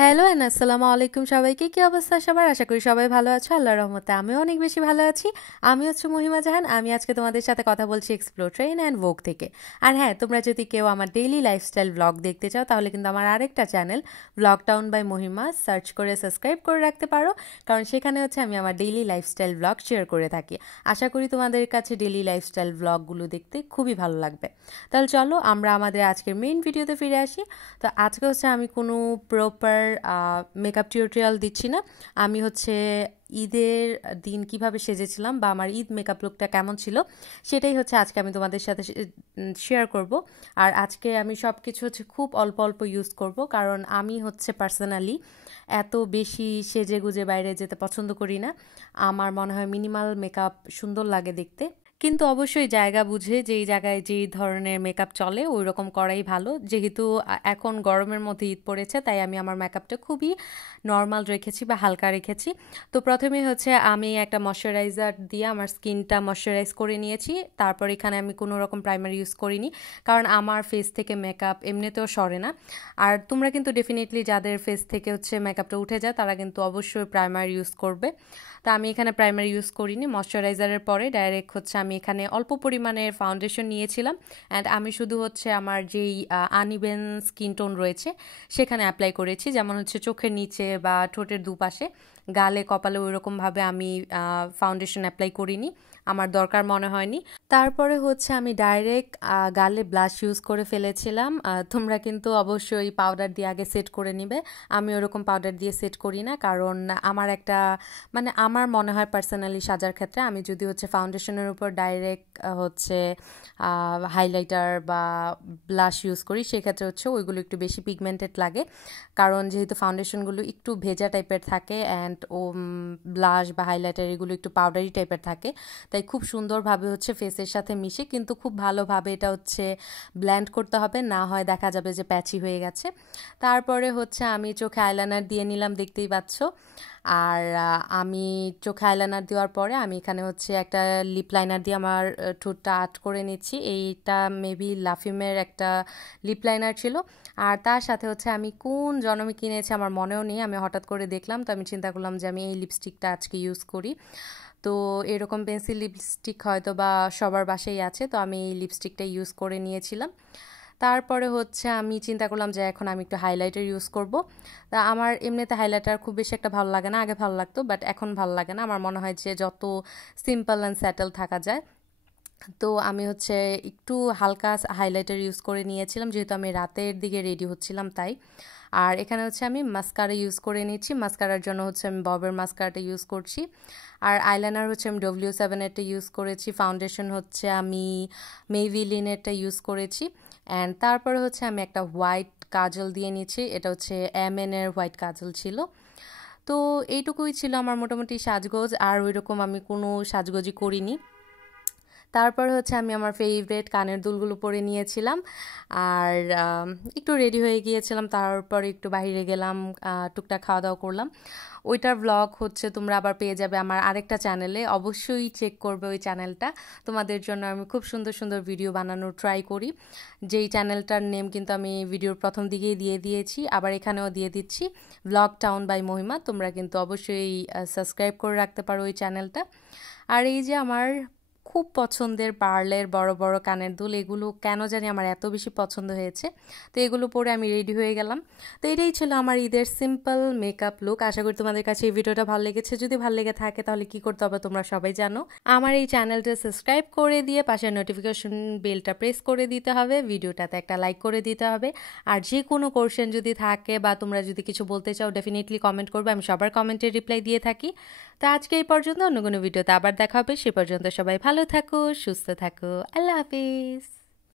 Hello and আসসালামু আলাইকুম সবাইকে। কি অবস্থা সবার? আশা করি সবাই ভালো আছো। আল্লাহর রহমতে আমিও অনেক বেশি ভালো আছি। আমি হচ্ছে মহিমা জাহান। আমি আজকে তোমাদের সাথে কথা বলছি এক্সপ্লোর ট্রেন অ্যান্ড ভোগ থেকে। আর হ্যাঁ, তোমরা যদি কেউ আমার ডেইলি লাইফস্টাইল ব্লগ দেখতে চাও তাহলে কিন্তু আমার আরেকটা channel blog town by Mahima search করে সাবস্ক্রাইব করে রাখতে পারো, কারণ সেখানে হচ্ছে আমি আমার ডেইলি লাইফস্টাইল ব্লগ শেয়ার করে থাকি। আশা করি তোমাদের কাছে ডেইলি লাইফস্টাইল ব্লগগুলো দেখতে খুবই ভালো লাগবে। তাহলে চলো আমরা আমাদের আজকের মেইন ভিডিওতে ফিরে আসি। তো আজকে হচ্ছে আমি কোনো প্রপার মেকআপ টিউটোরিয়াল দিচ্ছি না। আমি হচ্ছে ঈদের দিন কিভাবে সেজেছিলাম বা আমার ঈদ মেকআপ লুকটা কেমন ছিল সেটাই হচ্ছে আজকে আমি তোমাদের সাথে শেয়ার করব। আর আজকে আমি সব কিছু হচ্ছে খুব অল্প অল্প ইউজ করব, কারণ আমি হচ্ছে পার্সোনালি এত বেশি সেজে গুজে বাইরে যেতে পছন্দ করি না। আমার মনে হয় মিনিমাল মেকআপ সুন্দর লাগে দেখতে, কিন্তু অবশ্যই জায়গা বুঝে যেই জায়গায় যেই ধরনের মেকআপ চলে ওই রকম করাই ভালো। যেহেতু এখন গরমের মধ্যে ঈদ পড়েছে, তাই আমি আমার মেকআপটা খুবই নর্মাল রেখেছি বা হালকা রেখেছি। তো প্রথমে হচ্ছে আমি একটা ময়শ্চারাইজার দিয়ে আমার স্কিনটা ময়শ্চারাইজ করে নিয়েছি। তারপর এখানে আমি কোনো রকম প্রাইমার ইউজ করিনি, কারণ আমার ফেস থেকে মেকআপ এমনিতেও সরে না। আর তোমরা কিন্তু ডেফিনেটলি যাদের ফেস থেকে হচ্ছে মেকআপটা উঠে যায় তারা কিন্তু অবশ্যই প্রাইমার ইউজ করবে। তা আমি এখানে প্রাইমার ইউজ করিনি। ময়শ্চারাইজারের পরে ডাইরেক্ট হচ্ছে আমি এখানে অল্প পরিমাণের ফাউন্ডেশন নিয়েছিলাম, অ্যান্ড আমি শুধু হচ্ছে আমার যেই আনইভেন স্কিন টোন রয়েছে সেখানে অ্যাপ্লাই করেছি, যেমন হচ্ছে চোখের নিচে বা ঠোঁটের দুপাশে, গালে কপালে ওইরকমভাবে আমি ফাউন্ডেশন অ্যাপ্লাই করিনি, আমার দরকার মনে হয়নি। তারপরে হচ্ছে আমি ডাইরেক্ট গালে ব্লাশ ইউজ করে ফেলেছিলাম। তোমরা কিন্তু অবশ্যই পাউডার দিয়ে আগে সেট করে নিবে। আমি ওরকম পাউডার দিয়ে সেট করি না, কারণ আমার একটা আমার মনে হয় পার্সোনালি সাজার ক্ষেত্রে আমি যদি হচ্ছে ফাউন্ডেশনের উপর ডাইরেক্ট হচ্ছে হাইলাইটার বা ব্লাশ ইউজ করি সেক্ষেত্রে হচ্ছে ওইগুলো একটু বেশি পিগমেন্টেড লাগে, কারণ যেহেতু ফাউন্ডেশনগুলো একটু ভেজা টাইপের থাকে অ্যান্ড ব্লাশ বা হাইলাইটার এগুলো একটু পাউডারি টাইপের থাকে, তাই খুব সুন্দরভাবে হচ্ছে ফেসের সাথে মিশে কিন্তু খুব ভালোভাবে এটা হচ্ছে ব্ল্যান্ড করতে হবে, না হয় দেখা যাবে যে প্যাচি হয়ে গেছে। তারপরে হচ্ছে আমি চোখে আইলাইনার দিয়ে নিলাম, দেখতেই পাচ্ছ। আর আমি চোখে আইলাইনার দেওয়ার পরে আমি এখানে হচ্ছে একটা লিপ লাইনার দিয়ে আমার ঠোঁটটা আর্ট করে নিচ্ছি। এইটা মেবি লাফিমের একটা লিপ লাইনার ছিল। আর তার সাথে হচ্ছে আমি কোন জন্মে কিনেছি আমার মনেও নেই, আমি হঠাৎ করে দেখলাম, তো আমি চিন্তা করলাম যে আমি এই লিপস্টিকটা আজকে ইউজ করি। তো এরকম পেন্সিল লিপস্টিক হয়তো বা সবার বাসায় আছে, তো আমি এই লিপস্টিকটা ইউজ করে নিয়েছিলাম। তারপরে হচ্ছে আমি চিন্তা করলাম যে এখন আমি একটু হাইলাইটার ইউজ করব। তা আমার এমনিতে হাইলাইটার খুব বেশি একটা ভালো লাগে না, আগে ভালো লাগতো বাট এখন ভালো লাগে না। আমার মনে হয় যে যত সিম্পল অ্যান্ড স্যাটেল থাকা যায়। তো আমি হচ্ছে একটু হালকা হাইলাইটার ইউজ করে নিয়েছিলাম, যেহেতু আমি রাতের দিকে রেডি হচ্ছিলাম তাই। আর এখানে হচ্ছে আমি মাস্কারা ইউজ করে নিচ্ছি। মাস্কারার জন্য হচ্ছে আমি ববের মাস্কারাটা ইউজ করছি। আর আইলাইনার হচ্ছে আমি W7-এরটা ইউজ করেছি। ফাউন্ডেশন হচ্ছে আমি মেইভিলিনেরটা ইউজ করেছি। অ্যান্ড তারপরে হচ্ছে আমি একটা হোয়াইট কাজল দিয়ে নিচ্ছি, এটা হচ্ছে MN-এর হোয়াইট কাজল ছিল। তো এইটুকুই ছিল আমার মোটামুটি সাজগোজ, আর ওইরকম আমি কোনো সাজগোজই করিনি। তারপর হচ্ছে আমি আমার ফেভারিট কানের দুলগুলো পরে নিয়েছিলাম আর একটু রেডি হয়ে গিয়েছিলাম। তারপর একটু বাইরে গেলাম, টুকটাক খাওয়া দাওয়া করলাম। ওইটার ব্লগ হচ্ছে তোমরা আবার পেয়ে যাবে আমার আরেকটা চ্যানেলে, অবশ্যই চেক করবে ওই চ্যানেলটা। তোমাদের জন্য আমি খুব সুন্দর সুন্দর ভিডিও বানানোর ট্রাই করি, যেই চ্যানেলটার নেম কিন্তু আমি ভিডিওর প্রথম দিকেই দিয়ে দিয়েছি, আবার এখানেও দিয়ে দিচ্ছি, ব্লগ টাউন বাই মহিমা। তোমরা কিন্তু অবশ্যই সাবস্ক্রাইব করে রাখতে পারো ওই চ্যানেলটা। আর এই যে আমার খুব পছন্দের পার্লের বড় বড় কানের দুল, এগুলো কেন জানি আমার এত বেশি পছন্দ হয়েছে, তো এগুলো পরে আমি রেডি হয়ে গেলাম। তো এটাই ছিল আমার ঈদের সিম্পল মেকআপ লুক। আশা করি তোমাদের কাছে এই ভিডিওটা ভালো লেগেছে। যদি ভালো লেগে থাকে তাহলে কি করতে হবে তোমরা সবাই জানো, আমার এই চ্যানেলটা সাবস্ক্রাইব করে দিয়ে পাশের নোটিফিকেশন বেলটা প্রেস করে দিতে হবে, ভিডিওটাতে একটা লাইক করে দিতে হবে। আর যে কোনো কোশ্চেন যদি থাকে বা তোমরা যদি কিছু বলতে চাও ডেফিনেটলি কমেন্ট করবে, আমি সবার কমেন্টের রিপ্লাই দিয়ে থাকি। তো আজকে এই পর্যন্ত, অন্য কোনো ভিডিওতে আবার দেখা হবে। সে পর্যন্ত সবাই ভালো থাকো, সুস্থ থাকো, আল্লাহ হাফিজ।